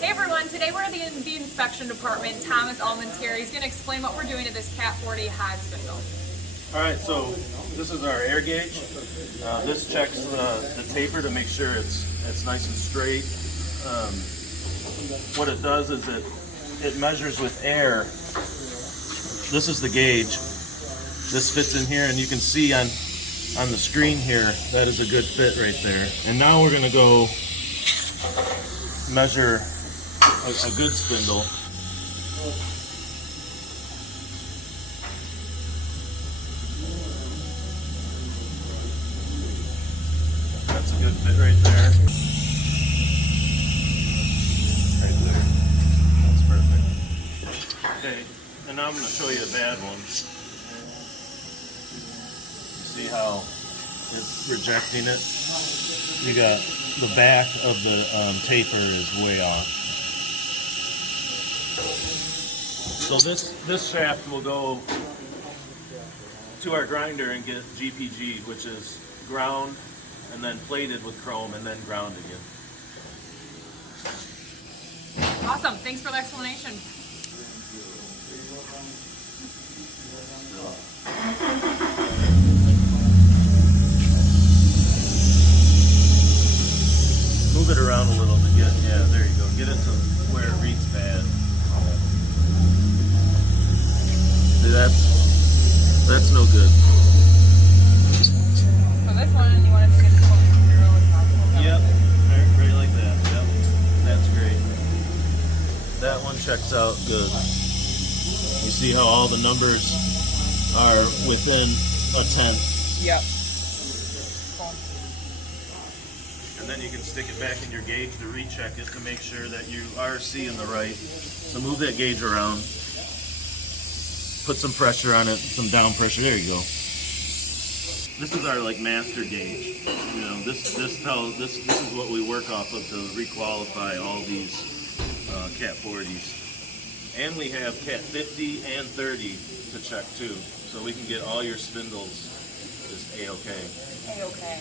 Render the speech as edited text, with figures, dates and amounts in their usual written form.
Hey everyone, today we're at the inspection department. Thomas Allman's here. He's going to explain what we're doing to this Cat 40 hog spindle. Alright, so this is our air gauge. This checks the taper to make sure it's nice and straight. What it does is it measures with air. This is the gauge. This fits in here, and you can see on the screen here, that is a good fit right there. And now we're going to go measure a good spindle. That's a good fit right there. Right there. That's perfect. Okay, and now I'm going to show you a bad one. See how it's rejecting it? You got the back of the taper is way off. So this shaft will go to our grinder and get GPG, which is ground and then plated with chrome and then ground again. Awesome. Thanks for the explanation. Move it around a little to get, yeah, there you go. Get it to where it reads bad. See, that's no good. So this one, and you want it to get as close to 0 as possible? Yep, right like that. Yep, that's great. That one checks out good. You see how all the numbers are within a tenth. Yep. And then you can stick it back in your gauge to recheck it to make sure that you are seeing the right. So move that gauge around. Put some pressure on it, some down pressure. There you go. This is our master gauge. You know, this is what we work off of to requalify all these Cat 40s. And we have Cat 50 and 30 to check too, so we can get all your spindles just A-OK. A-okay.